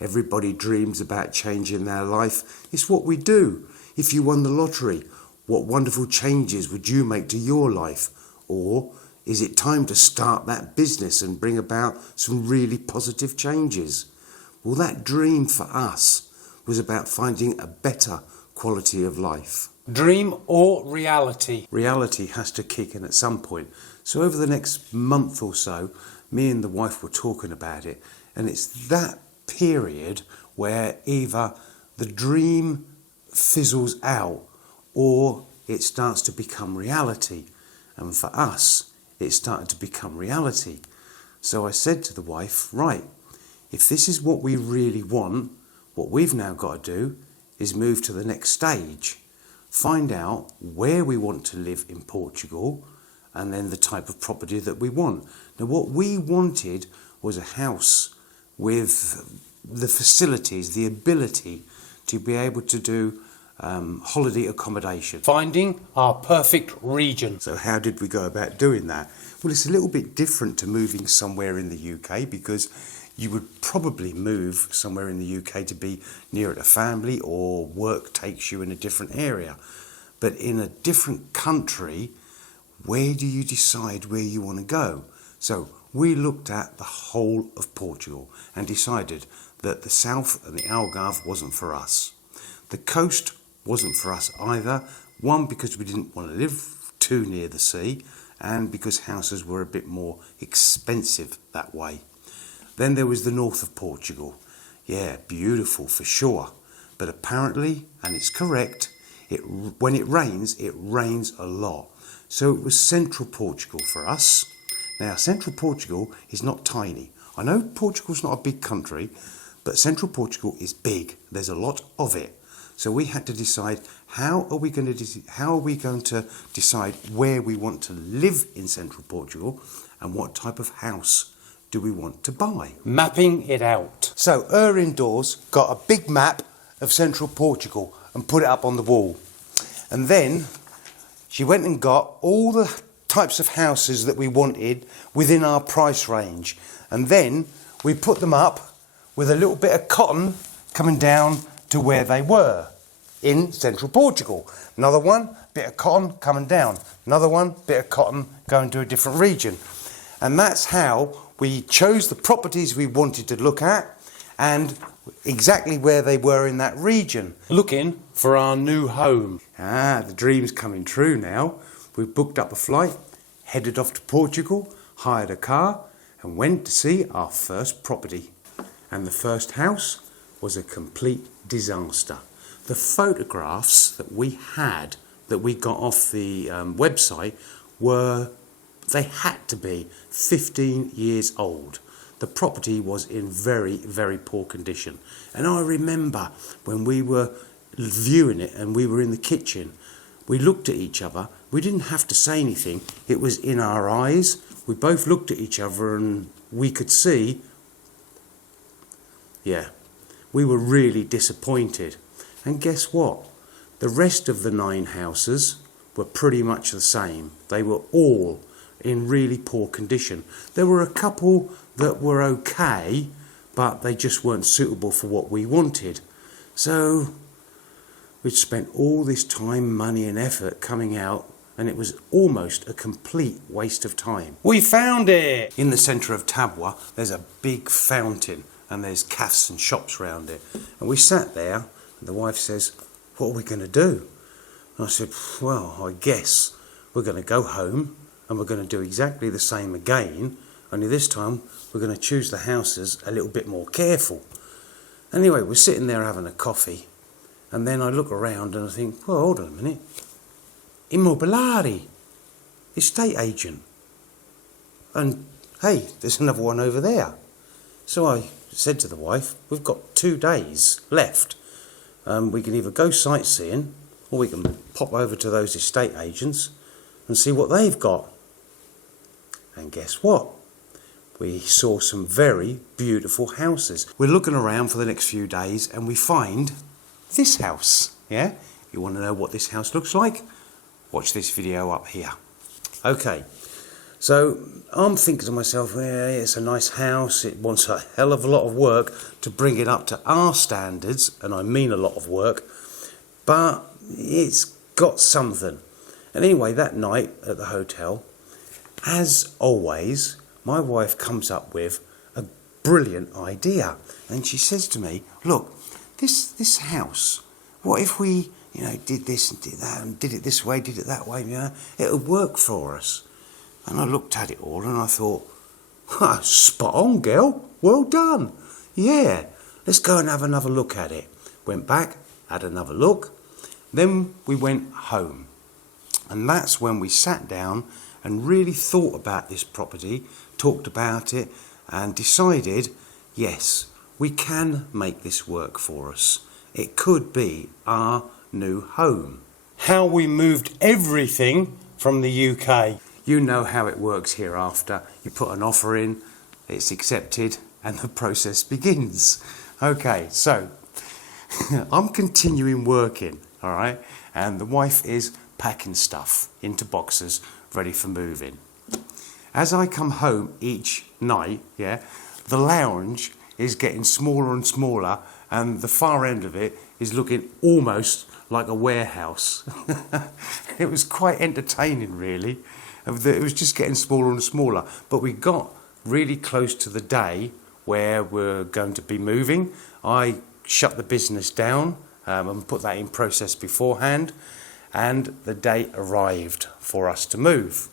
Everybody dreams about changing their life. It's what we do. If you won the lottery, what wonderful changes would you make to your life? Or is it time to start that business and bring about some really positive changes? Well, that dream for us was about finding a better quality of life. Dream or reality? Reality has to kick in at some point. So over the next month or so, me and the wife were talking about it, and it's that period where either the dream fizzles out or it starts to become reality. And for us, it started to become reality. So I said to the wife, right, if this is what we really want, what we've now got to do is move to the next stage. Find out where we want to live in Portugal and then the type of property that we want. Now, what we wanted was a house with the facilities, the ability to be able to do holiday accommodation. Finding our perfect region. So how did we go about doing that? Well, it's a little bit different to moving somewhere in the UK, because you would probably move somewhere in the UK to be near a family, or work takes you in a different area. But in a different country, where do you decide where you want to go? So we looked at the whole of Portugal and decided that the south and the Algarve wasn't for us. The coast wasn't for us either. One, because we didn't want to live too near the sea, and because houses were a bit more expensive that way. Then there was the north of Portugal. Yeah, beautiful for sure. But apparently, and it's correct, when it rains a lot. So it was central Portugal for us. Now, central Portugal is not tiny. I know Portugal's not a big country, but central Portugal is big. There's a lot of it. So we had to decide how are we going to decide where we want to live in central Portugal, and what type of house do we want to buy. Mapping it out. So indoors got a big map of central Portugal and put it up on the wall. And then she went and got all the types of houses that we wanted within our price range. And then we put them up with a little bit of cotton coming down to where they were in central Portugal. Another one, bit of cotton coming down. Another one, bit of cotton going to a different region. And that's how we chose the properties we wanted to look at and exactly where they were in that region. Looking for our new home. The dream's coming true now. We've booked up a flight, headed off to Portugal, hired a car and went to see our first property. And the first house was a complete disaster. The photographs that we had, that we got off the website, they had to be 15 years old. The property was in very, very poor condition. And I remember when we were viewing it and we were in the kitchen, we looked at each other. We didn't have to say anything. It was in our eyes. We both looked at each other and we could see, we were really disappointed. And guess what? The rest of the 9 houses were pretty much the same. They were all in really poor condition. There were a couple that were okay, but they just weren't suitable for what we wanted. So we'd spent all this time, money and effort coming out, and it was almost a complete waste of time. We found it! In the centre of Tabwa, there's a big fountain, and there's cafes and shops around it. And we sat there, and the wife says, what are we going to do? And I said, well, I guess we're going to go home and we're going to do exactly the same again, only this time we're going to choose the houses a little bit more careful. Anyway, we're sitting there having a coffee, and then I look around and I think, well, hold on a minute. Immobiliari, estate agent. And hey, there's another one over there. So I said to the wife, we've got 2 days left. We can either go sightseeing or we can pop over to those estate agents and see what they've got. And guess what? We saw some very beautiful houses. We're looking around for the next few days and we find this house. Yeah? You want to know what this house looks like? Watch this video up here. Okay, So I'm thinking to myself, well, it's a nice house. It wants a hell of a lot of work to bring it up to our standards, and I mean a lot of work, but it's got something. And anyway, that night at the hotel, as always, my wife comes up with a brilliant idea. And she says to me, look, this house, what if we, did this and did that and did it this way, did it that way, it would work for us. And I looked at it all and I thought, spot on, girl, well done. Yeah, let's go and have another look at it. Went back, had another look. Then we went home. And that's when we sat down and really thought about this property, talked about it, and decided, yes, we can make this work for us. It could be our new home. How we moved everything from the UK. You know how it works hereafter. You put an offer in, it's accepted, and the process begins. Okay, so I'm continuing working, all right? And the wife is packing stuff into boxes ready for moving. As I come home each night, the lounge is getting smaller and smaller, and the far end of it is looking almost like a warehouse. It was quite entertaining, really. It was just getting smaller and smaller, but we got really close to the day where we're going to be moving. I shut the business down and put that in process beforehand, and the day arrived for us to move.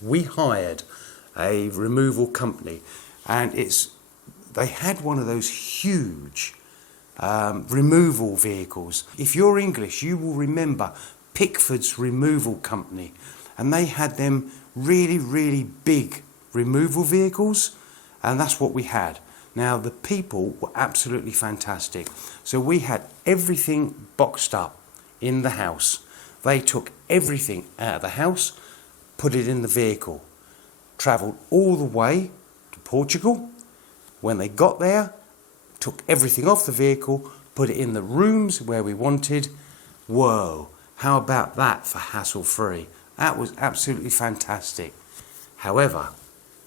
We hired a removal company, and they had one of those huge removal vehicles. If you're English, you will remember Pickford's removal company, and they had them really, really big removal vehicles, and that's what we had. Now, the people were absolutely fantastic. So we had everything boxed up in the house. They took everything out of the house, put it in the vehicle, travelled all the way to Portugal. When they got there, took everything off the vehicle, put it in the rooms where we wanted. Whoa, how about that for hassle-free? That was absolutely fantastic. However,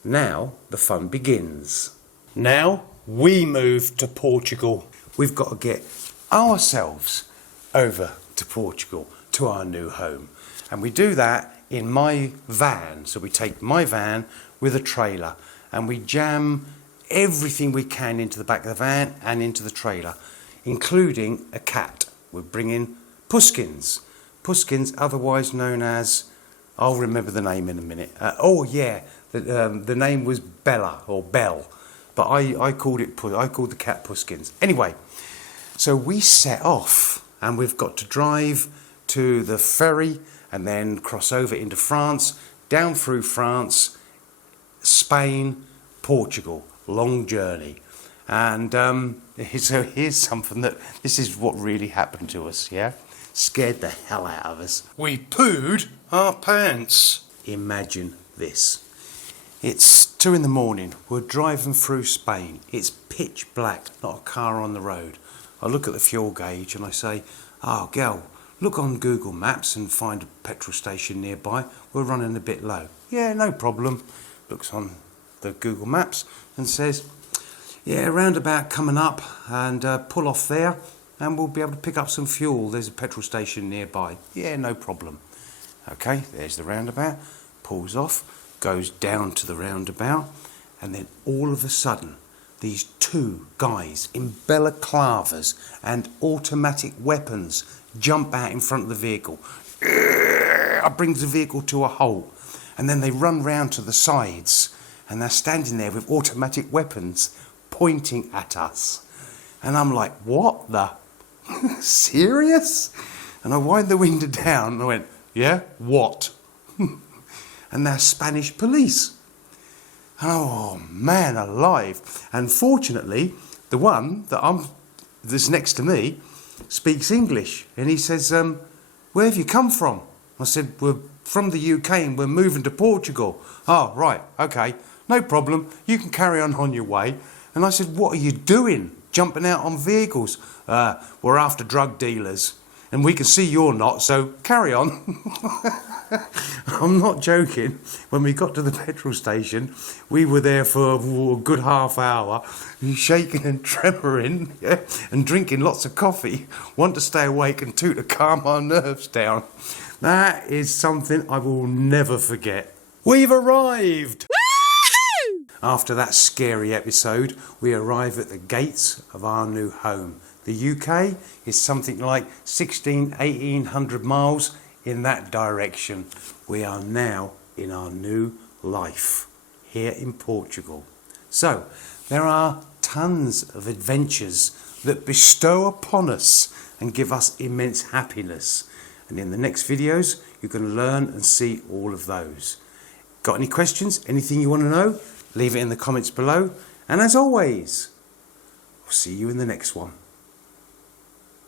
now the fun begins. Now we move to Portugal. We've got to get ourselves over to Portugal, to our new home. And we do that in my van. So we take my van with a trailer and we jam everything we can into the back of the van and into the trailer, including a cat. We bring in Puskins. Puskins, otherwise known as, I'll remember the name in a minute. The name was Bella or Belle, but I called the cat Puskins. Anyway, so we set off and we've got to drive to the ferry and then cross over into France, down through France, Spain, Portugal. Long journey. And so here's something this is what really happened to us, yeah? Scared the hell out of us. We pooed our pants. Imagine this. It's 2 a.m. We're driving through Spain. It's pitch black, not a car on the road. I look at the fuel gauge and I say, oh, girl, look on Google Maps and find a petrol station nearby. We're running a bit low. Yeah, no problem. Looks on the Google Maps and says, yeah, roundabout coming up, and pull off there and we'll be able to pick up some fuel. There's a petrol station nearby. Yeah, no problem. Okay, there's the roundabout, pulls off, goes down to the roundabout, and then all of a sudden these 2 guys in balaclavas and automatic weapons jump out in front of the vehicle. Brings the vehicle to a halt, and then they run round to the sides and they're standing there with automatic weapons pointing at us. And I'm like, what the? Serious? And I wind the window down and I went, yeah, what? And they're Spanish police. And oh, man alive. And fortunately, the one that's next to me speaks English. And he says, where have you come from? I said, we're from the UK and we're moving to Portugal. Oh, right, okay. No problem, you can carry on your way. And I said, what are you doing? Jumping out on vehicles? We're after drug dealers. And we can see you're not, so carry on. I'm not joking. When we got to the petrol station, we were there for a good half hour, shaking and tremoring, yeah, and drinking lots of coffee, want to stay awake and two to calm our nerves down. That is something I will never forget. We've arrived! After that scary episode, we arrive at the gates of our new home. The UK is something like 1800 miles in that direction. We are now in our new life here in Portugal. So there are tons of adventures that bestow upon us and give us immense happiness. And in the next videos, you can learn and see all of those. Got any questions? Anything you want to know? Leave it in the comments below. And as always, I'll see you in the next one.